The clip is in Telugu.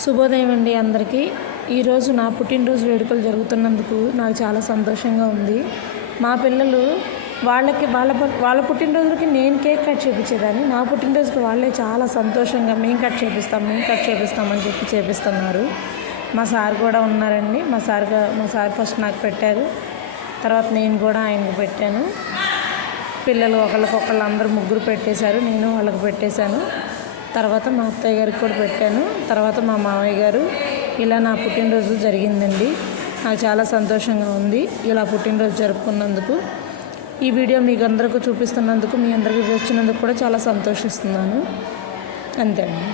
శుభోదయం అండి అందరికీ. ఈరోజు నా పుట్టినరోజు వేడుకలు జరుగుతున్నందుకు నాకు చాలా సంతోషంగా ఉంది. మా పిల్లలు వాళ్ళ పుట్టినరోజులకి నేను కేక్ కట్ చేయించేదాన్ని, నా పుట్టినరోజుకి వాళ్ళే చాలా సంతోషంగా మేము కట్ చేపిస్తామని చెప్పి చేపిస్తున్నారు. మా సార్ కూడా ఉన్నారండి. మా సార్ ఫస్ట్ నాకు పెట్టారు, తర్వాత నేను కూడా ఆయనకు పెట్టాను. పిల్లలు ఒకళ్ళకొకళ్ళు అందరూ ముగ్గురు పెట్టేశారు, నేను వాళ్ళకి పెట్టేశాను. తర్వాత మా అత్తయ్య గారికి కూడా పెట్టాను, తర్వాత మా మామయ్య గారు. ఇలా నా పుట్టినరోజు జరిగిందండి. నాకు చాలా సంతోషంగా ఉంది ఇలా పుట్టినరోజు జరుపుకున్నందుకు. ఈ వీడియో మీకు అందరికీ చూపిస్తున్నందుకు, మీ అందరికీ వచ్చినందుకు కూడా చాలా సంతోషిస్తున్నాను. అంతే అండి.